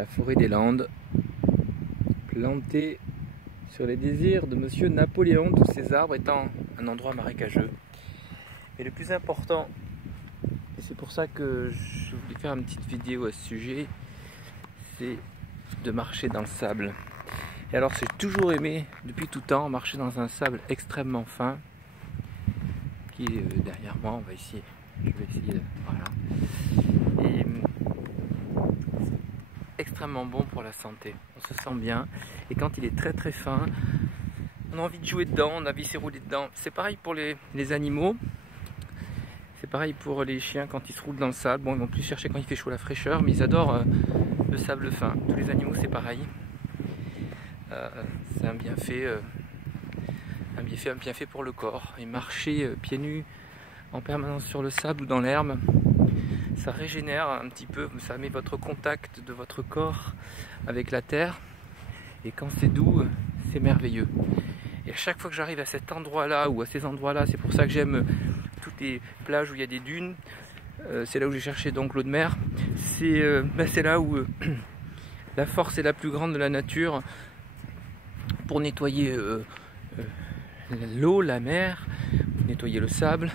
la forêt des Landes, plantée sur les désirs de Monsieur Napoléon, tous ces arbres étant un endroit marécageux. Et le plus important, et c'est pour ça que je voulais faire une petite vidéo à ce sujet, c'est de marcher dans le sable. Et alors j'ai toujours aimé, depuis tout temps, marcher dans un sable extrêmement fin, qui est derrière moi, on va essayer, je vais essayer, voilà. Et extrêmement bon pour la santé, on se sent bien, et quand il est très très fin, on a envie de jouer dedans, on a envie de s'y rouler dedans. C'est pareil pour les animaux, c'est pareil pour les chiens quand ils se roulent dans le sable. Bon, ils vont plus chercher quand il fait chaud la fraîcheur, mais ils adorent le sable fin. Tous les animaux c'est pareil, c'est un bienfait pour le corps. Et marcher pieds nus en permanence sur le sable ou dans l'herbe, ça régénère un petit peu, ça met votre contact de votre corps avec la terre, et quand c'est doux, c'est merveilleux. Et à chaque fois que j'arrive à cet endroit-là ou à ces endroits-là, c'est pour ça que j'aime toutes les plages où il y a des dunes, c'est là où j'ai cherché donc l'eau de mer, c'est là où la force est la plus grande de la nature pour nettoyer l'eau, la mer, nettoyer le sable,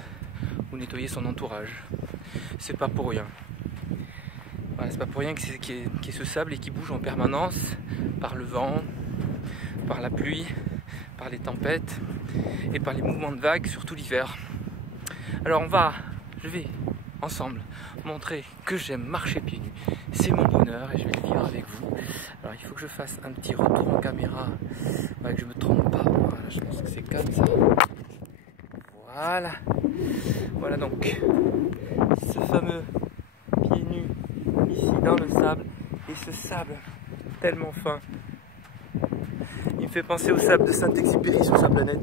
ou nettoyer son entourage. C'est pas pour rien. Voilà, c'est pas pour rien qu'il y ait ce sable et qui bouge en permanence par le vent, par la pluie, par les tempêtes et par les mouvements de vagues, surtout l'hiver. Alors je vais ensemble montrer que j'aime marcher pieds nus. C'est mon bonheur et je vais le vivre avec vous. Alors il faut que je fasse un petit retour en caméra, que je me trompe pas. Voilà, je pense que c'est comme ça. Voilà. Voilà donc ce fameux pieds nus ici dans le sable, et ce sable tellement fin. Il me fait penser au sable de Saint-Exupéry sur sa planète.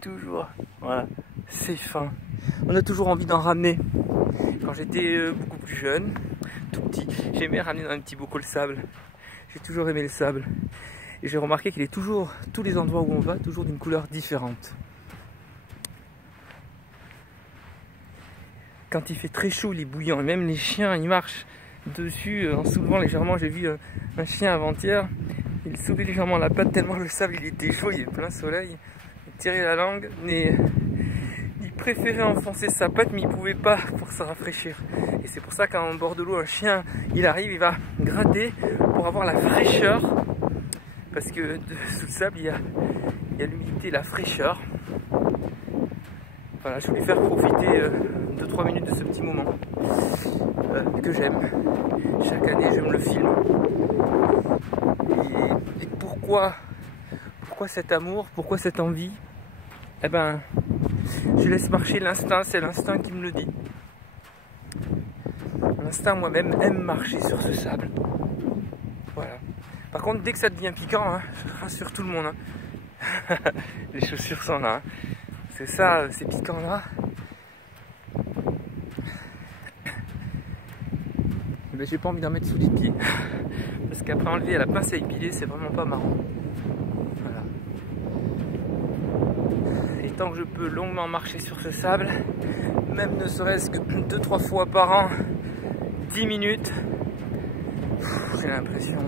Toujours, voilà, c'est fin. On a toujours envie d'en ramener. Quand j'étais beaucoup plus jeune, tout petit, j'aimais ramener dans un petit bocal le sable. J'ai toujours aimé le sable. Et j'ai remarqué qu'il est toujours, tous les endroits où on va, toujours d'une couleur différente. Quand il fait très chaud, il est bouillant. Et même les chiens, ils marchent dessus en soulevant légèrement. J'ai vu un chien avant-hier, il soulevait légèrement la patte tellement le sable il était chaud, il est plein soleil. Il tirait la langue, mais il préférait enfoncer sa patte, mais il pouvait pas pour se rafraîchir. Et c'est pour ça qu'en bord de l'eau, un chien, il arrive, il va gratter pour avoir la fraîcheur. Parce que sous le sable, il y a l'humidité, la fraîcheur. Voilà, je voulais faire profiter 2-3 minutes de ce petit moment que j'aime. Chaque année, je me le filme. Et pourquoi cet amour, pourquoi cette envie? Eh ben, je laisse marcher l'instinct, c'est l'instinct qui me le dit. L'instinct moi-même aime marcher sur ce sable. Voilà. Par contre, dès que ça devient piquant, hein, je rassure tout le monde. Hein. Les chaussures sont là. Hein. C'est ça, ces piquants-là. Ben, j'ai pas envie d'en mettre sous les pieds. Parce qu'après enlever à la pince à épiler, c'est vraiment pas marrant. Voilà. Et tant que je peux longuement marcher sur ce sable, même ne serait-ce que 2-3 fois par an, 10 minutes, j'ai l'impression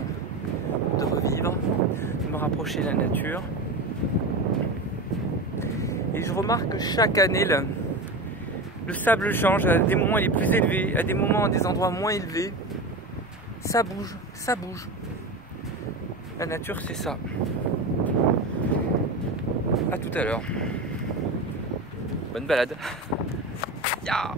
de revivre, de me rapprocher de la nature. Et je remarque que chaque année, le sable change. À des moments il est plus élevé, à des moments à des endroits moins élevés. Ça bouge, ça bouge. La nature c'est ça. À tout à l'heure. Bonne balade. Yeah.